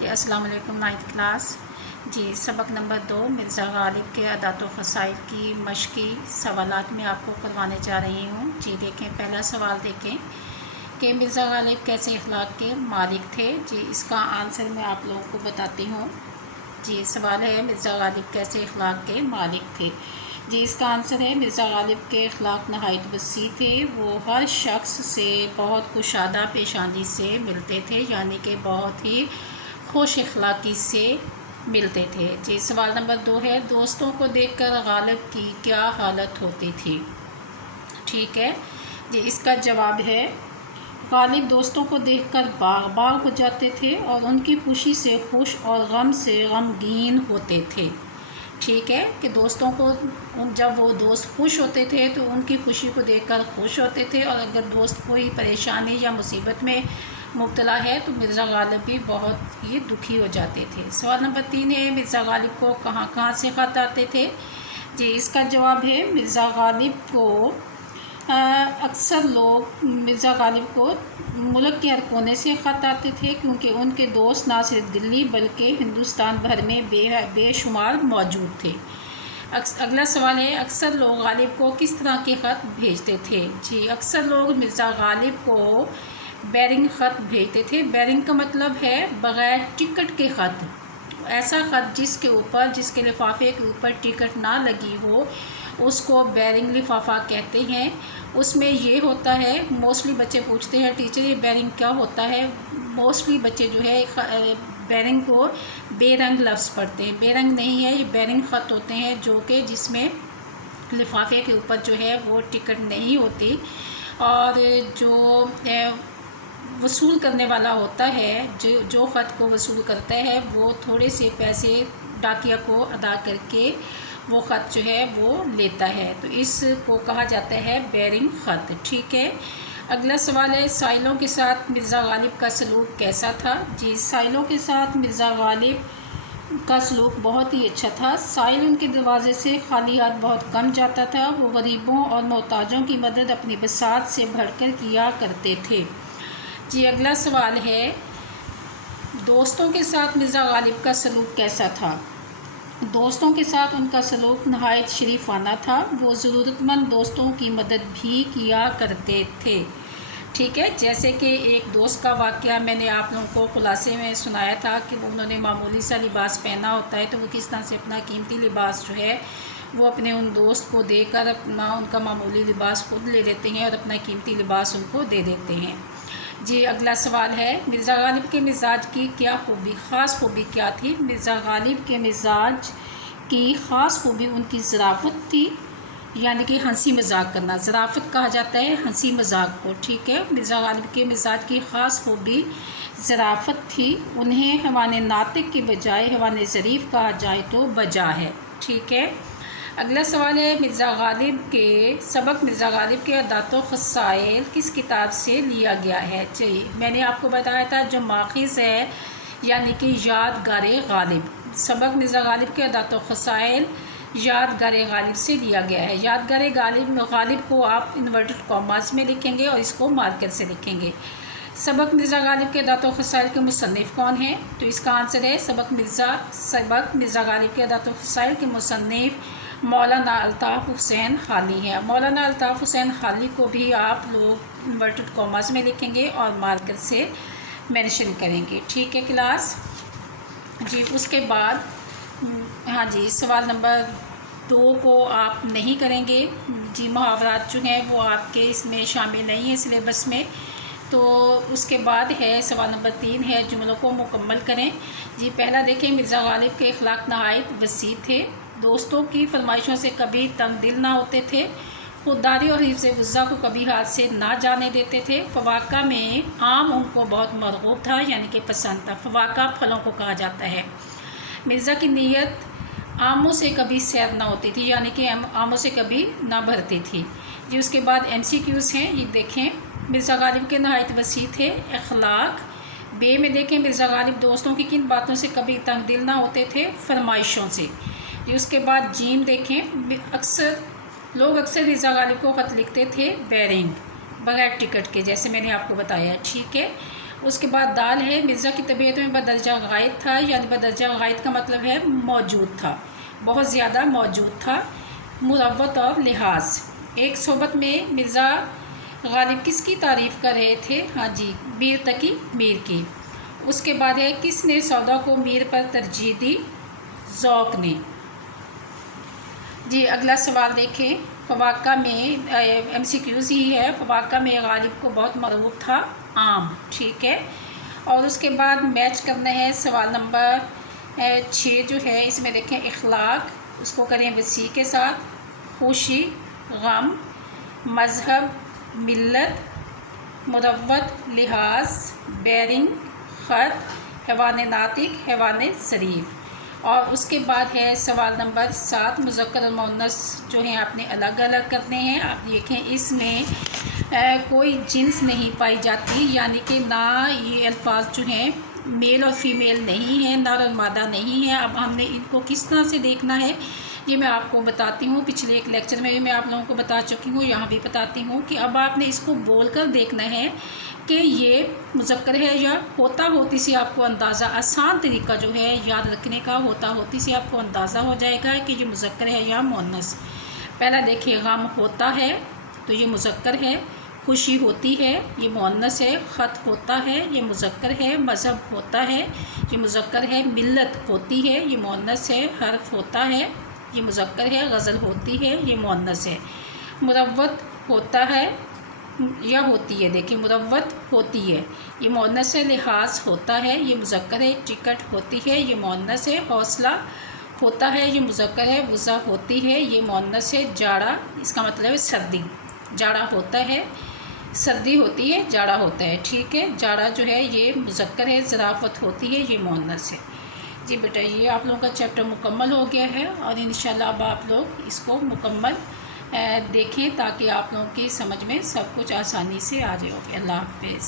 جی السلام علیکم، 9th class. جی سبق نمبر 2 مرزا غالب کے عادات و خصائل کی مشقی سوالات میں آپ کو کروانے جا رہی ہوں۔ جی دیکھیں، پہلا سوال دیکھیں کہ مرزا غالب کیسے اخلاق کے مالک تھے۔ جی اس کا آنسر میں آپ لوگوں کو بتاتی ہوں۔ جی سوال ہے مرزا غالب کیسے اخلاق کے مالک تھے۔ جی اس کا آنسر ہے مرزا غالب کے اخلاق نہایت وسیع تھے۔ وہ ہر شخص سے بہت کشادہ پیش آمدی سے ملتے تھے، یعنی کہ بہت ہی خوش اخلاقی سے ملتے تھے۔ جی سوال نمبر 2 ہے، دوستوں کو دیکھ کر غالب کی کیا حالت ہوتی تھی؟ ٹھیک ہے، جی اس کا جواب ہے غالب دوستوں کو دیکھ کر باغ باغ ہو جاتے تھے اور ان کی خوشی سے خوش اور غم سے غمگین ہوتے تھے۔ ٹھیک ہے کہ دوستوں کو جب وہ دوست خوش ہوتے تھے تو ان کی خوشی کو دیکھ کر خوش ہوتے تھے، اور اگر دوست کوئی پریشانی یا مصیبت میں مبتلا ہے تو مرزا غالب بھی بہت ہی دکھی ہو جاتے تھے۔ سوال نمبر 3 ہے، مرزا غالب کو کہاں کہاں سے خط آتے تھے؟ جی اس کا جواب ہے مرزا غالب کو اکثر لوگ مرزا غالب کو ملک کے ہر کونے سے خط آتے تھے، کیونکہ ان کے دوست نہ صرف دلی بلکہ ہندوستان بھر میں بے شمار موجود تھے۔ اگلا سوال ہے، اکثر لوگ غالب کو کس طرح کے خط بھیجتے تھے؟ جی اکثر لوگ مرزا غالب کو بیرنگ خط بھیجتے تھے۔ بیرنگ کا مطلب ہے بغیر ٹکٹ کے خط، ایسا خط جس کے لفافے کے اوپر ٹکٹ نہ لگی ہو، اس کو بیرنگ لفافہ کہتے ہیں۔ اس میں یہ ہوتا ہے، موسٹلی بچے پوچھتے ہیں ٹیچر یہ بیرنگ کیا ہوتا ہے؟ موسٹلی بچے جو ہے بیرنگ کو بے رنگ لفظ پڑھتے ہیں، بے رنگ نہیں ہے، یہ بیرنگ خط ہوتے ہیں جو کہ جس میں لفافے کے اوپر جو ہے وہ ٹکٹ نہیں ہوتی، اور جو وصول کرنے والا ہوتا ہے، جو خط کو وصول کرتا ہے وہ تھوڑے سے پیسے ڈاکیہ کو ادا کر کے وہ خط جو ہے وہ لیتا ہے، تو اس کو کہا جاتا ہے بیرنگ خط۔ ٹھیک ہے، اگلا سوال ہے، سائلوں کے ساتھ مرزا غالب کا سلوک کیسا تھا؟ جی سائلوں کے ساتھ مرزا غالب کا سلوک بہت ہی اچھا تھا۔ سائل ان کے دروازے سے خالی ہاتھ بہت کم جاتا تھا۔ وہ غریبوں اور محتاجوں کی مدد اپنی بساط سے بڑھ کر کیا کرتے تھے۔ جی اگلا سوال ہے، دوستوں کے ساتھ مرزا غالب کا سلوک کیسا تھا؟ دوستوں کے ساتھ ان کا سلوک نہایت شریفانہ تھا۔ وہ ضرورت مند دوستوں کی مدد بھی کیا کرتے تھے۔ ٹھیک ہے، جیسے کہ ایک دوست کا واقعہ میں نے آپ لوگوں کو خلاصے میں سنایا تھا کہ انہوں نے معمولی سا لباس پہنا ہوتا ہے، تو وہ کس طرح سے اپنا قیمتی لباس جو ہے وہ اپنے ان دوست کو دے کر ان کا معمولی لباس خود لے لیتے ہیں اور اپنا قیمتی لباس ان کو دے دیتے ہیں۔ جی اگلا سوال ہے، مرزا غالب کے مزاج کی کیا خاص خوبی کیا تھی؟ مرزا غالب کے مزاج کی خاص خوبی ان کی ظرافت تھی، یعنی کہ ہنسی مذاق کرنا، ظرافت کہا جاتا ہے ہنسی مذاق کو۔ ٹھیک ہے، مرزا غالب کے مزاج کی خاص خوبی ظرافت تھی۔ انہیں حیوان ناطق کی بجائے حیوان ظریف کہا جائے تو بجا ہے۔ ٹھیک ہے، اگلا سوال ہے، مرزا غالب کے عادات و خصائل کس کتاب سے لیا گیا ہے؟ چلیے میں نے آپ کو بتایا تھا جو ماخذ ہے، یعنی کہ یادگار غالب، سبق مرزا غالب کے عادات و خصائل یادگار غالب سے لیا گیا ہے۔ یادگار غالب کو آپ انورٹڈ کاماز میں لکھیں گے اور اس کو مارکر سے لکھیں گے۔ سبق مرزا غالب کے عادات و خصائل کے مصنف کون ہیں؟ تو اس کا آنسر ہے سبق مرزا غالب کے عادات و خصائل کے مصنف مولانا الطاف حسین حالی ہیں۔ مولانا الطاف حسین حالی کو بھی آپ لوگ انورٹڈ کاماز میں لکھیں گے اور مارکر سے مینشن کریں گے۔ ٹھیک ہے کلاس، جی اس کے بعد ہاں جی سوال نمبر 2 کو آپ نہیں کریں گے۔ جی محاورات جو ہیں وہ آپ کے اس میں شامل نہیں ہیں سلیبس میں، تو اس کے بعد ہے سوال نمبر 3 ہے، جملوں کو مکمل کریں۔ جی پہلا دیکھیں، مرزا غالب کے اخلاق نہایت وسیع تھے۔ دوستوں کی فرمائشوں سے کبھی تنگ دل نہ ہوتے تھے۔ خودداری اور حفظ وضع کو کبھی ہاتھ سے نہ جانے دیتے تھے۔ فواکہ میں آم ان کو بہت مرغوب تھا، یعنی کہ پسند تھا۔ فواکہ پھلوں کو کہا جاتا ہے۔ مرزا کی نیت آموں سے کبھی سیر نہ ہوتی تھی، یعنی کہ آموں سے کبھی نہ بھرتی تھی۔ جی اس کے بعد MCQs ہیں، یہ دیکھیں، مرزا غالب کے نہایت وسیع تھے اخلاق۔ بے میں دیکھیں، مرزا غالب دوستوں کی کن باتوں سے کبھی تنگ دل نہ ہوتے تھے؟ فرمائشوں سے۔ جی اس کے بعد جیم دیکھیں، لوگ اکثر مرزا غالب کو خط لکھتے تھے بیرنگ، بغیر ٹکٹ کے، جیسے میں نے آپ کو بتایا۔ ٹھیک ہے، اس کے بعد دال ہے مرزا کی طبیعت میں بدرجہ غائب تھا، یعنی بدرجہ غائب کا مطلب ہے موجود تھا، بہت زیادہ موجود تھا۔ مروت اور لحاظ، ایک صحبت میں مرزا غالب کس کی تعریف کر رہے تھے؟ ہاں جی، میر تقی میر کی۔ اس کے بعد ہے کس نے سودا کو میر پر ترجیح دی؟ ذوق نے۔ جی اگلا سوال دیکھیں، فواکہ میں ایم سی کیوز ہی ہے، فواکہ میں غالب کو بہت مرغوب تھا، عام، ٹھیک ہے۔ اور اس کے بعد میچ کرنا ہے سوال نمبر 6 جو ہے، اس میں دیکھیں اخلاق، اس کو کریں وسیع کے ساتھ، خوشی، غم، مذہب، ملت، مروت، لحاظ، بیرنگ، خط، حیوان ناطق، حیوان ظریف۔ اور اس کے بعد ہے سوال نمبر 7، مذکر اور مؤنث جو ہیں آپ نے الگ الگ کرنے ہیں۔ آپ دیکھیں اس میں کوئی جنس نہیں پائی جاتی، یعنی کہ نہ یہ الفاظ جو ہیں میل اور فیمیل نہیں ہیں، نر اور مادہ نہیں ہیں۔ اب ہم نے ان کو کس طرح سے دیکھنا ہے یہ میں آپ کو بتاتی ہوں، پچھلے ایک لیکچر میں بھی میں آپ لوگوں کو بتا چکی ہوں، یہاں بھی بتاتی ہوں کہ اب آپ نے اس کو بول کر دیکھنا ہے کہ یہ مذکر ہے یا ہوتا ہوتی سے آپ کو اندازہ، آسان طریقہ جو ہے یاد رکھنے کا، ہوتا ہوتی سے آپ کو اندازہ ہو جائے گا کہ یہ مذکر ہے یا مؤنث۔ پہلا دیکھیے، غم ہوتا ہے تو یہ مذکر ہے، خوشی ہوتی ہے یہ مؤنث ہے، خط ہوتا ہے یہ مذکر ہے، مذہب ہوتا ہے یہ مذکر ہے، ملت ہوتی ہے یہ مؤنث ہے، حرف ہوتا ہے یہ مذکر ہے، غزل ہوتی ہے یہ مؤنث ہے، مروت ہوتا ہے یا ہوتی ہے، دیکھیں مروت ہوتی ہے یہ مؤنث ہے، لحاظ ہوتا ہے یہ مذکر ہے، ٹکٹ ہوتی ہے یہ مؤنث ہے، حوصلہ ہوتا ہے یہ مذکر ہے، وضع ہوتی ہے یہ مؤنث ہے، جاڑا اس کا مطلب ہے سردی، جاڑا ہوتا ہے سردی ہوتی ہے، جاڑا ہوتا ہے، ٹھیک ہے، جاڑا جو ہے یہ مذکر ہے، ظرافت ہوتی ہے یہ مؤنث ہے۔ جی بیٹا یہ آپ لوگوں کا چیپٹر مکمل ہو گیا ہے، اور انشاءاللہ اب آپ لوگ اس کو مکمل دیکھیں تاکہ آپ لوگوں کی سمجھ میں سب کچھ آسانی سے آ جائے۔ اللہ حافظ۔